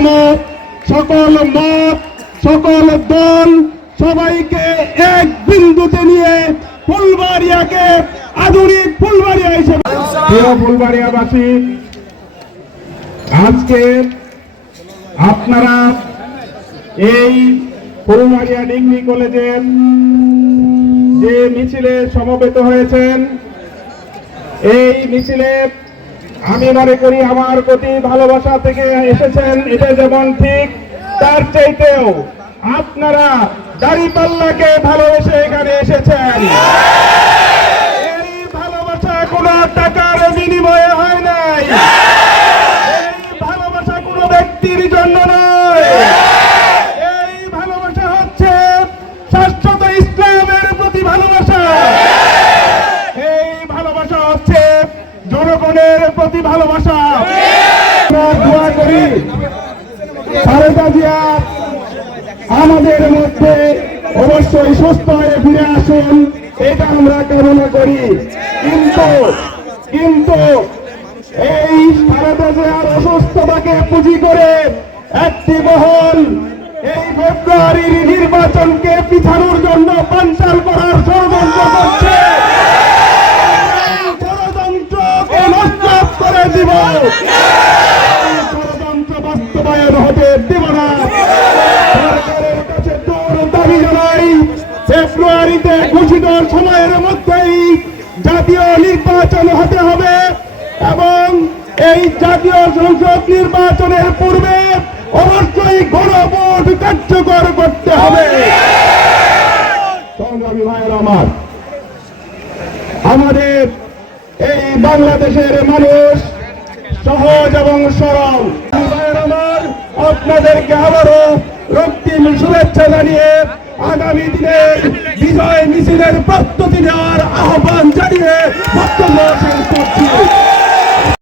মতামত, সকল মত, সকল দল সবাইকে এক বিন্দুতে নিয়ে ফুলবাড়িয়াকে আধুনিক ফুলবাড়িয়া হিসেবে। প্রিয় ফুলবাড়িয়াবাসী, আজকে আপনারা এই ফুলবাড়িয়া ডিগ্রি কলেজের যে মিছিলে সমবেত হয়েছেন, এই মিছিলে আমি মনে করি আমার প্রতি ভালোবাসা থেকে এসেছেন, এটা যেমন ঠিক তার চাইতেও আপনারা দাঁড়িপাল্লাকে ভালোবেসে এখানে এসেছেন। এই ভালোবাসা কোনো টাকার বিনিময়ে হয় নাই, এই ভালোবাসা কোনো ব্যক্তির জন্য নয়, এই ভালোবাসা হচ্ছে শাশ্বত ইসলামের প্রতি ভালোবাসা, এই ভালোবাসা হচ্ছে জনগণের প্রতি ভালোবাসা। দোয়া করি খালেদা জিয়া আমাদের মধ্যে অবশ্যই সুস্থ হয়ে ফিরে আসুন, এটা আমরা কামনা করি। কিন্তু এই খালেদা জিয়ার অসুস্থতাকে পুঁজি করে একটি মহল এই ফেব্রুয়ারির নির্বাচনকে পিছানোর জন্য পাঞ্চাল করার ষড়যন্ত্র করছে। ষড়যন্ত্রকে নষ্ট করে দিব, ষড়যন্ত্র বাস্তবায়ন হতে দিব না। সরকারের কাছে তোর দাবি জানাই, ফেব্রুয়ারিতে ঘোষিত সময়ের মধ্যেই জাতীয় নির্বাচন হতে হবে এবং এই জাতীয় সংসদ নির্বাচনের পূর্বে অবশ্যই গণভোট কার্যকর করতে হবে। সংগ্রামী ভাইয়ের আমার, আমাদের এই বাংলাদেশের মানুষ সহজ এবং সরল। ভাইয়ের আমার, আপনাদেরকে আবারও রক্তিম শুভেচ্ছা জানিয়ে আগামী দিনে বিজয় মিছিলের প্রস্তুতি নেওয়ার আহ্বান জানিয়ে বক্তব্য শেষ করছি।